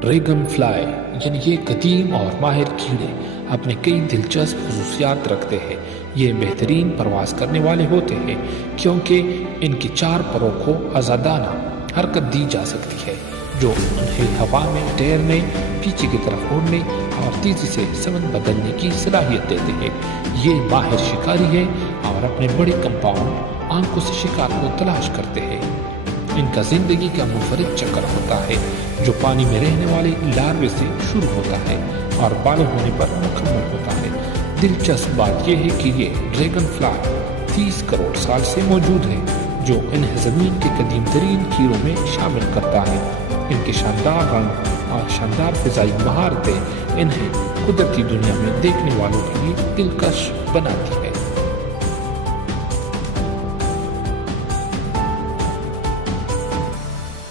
Dragon fly यानी ये कदीम और माहिर कीड़े अपने कई दिलचस्प खसूसियात रखते हैं। ये बेहतरीन परवास करने वाले होते हैं क्योंकि इनकी चार परों को आज़ादाना हरकत दी जा सकती है, जो उन्हें हवा में तैरने, पीछे की तरफ उड़ने और तेजी से समत बदलने की सलाहियत देते हैं। ये माहिर शिकारी है और अपने बड़े कंपाउंड आंखों से शिकार को तलाश करते हैं। इनका जिंदगी का मुनफरिद चक्कर होता है जो पानी में रहने वाले लार्वे से शुरू होता है और बालग होने पर मुकम्मल होता है। दिलचस्प बात यह है कि ये ड्रैगन फ्लाई 30 करोड़ साल से मौजूद है, जो इन्हें ज़मीन के कदीम तरीन कीड़ों में शामिल करता है। इनके शानदार रंग और शानदार फ़िज़ाई महारतें इन्हें कुदरती दुनिया में देखने वालों के लिए दिलकश बनाती है।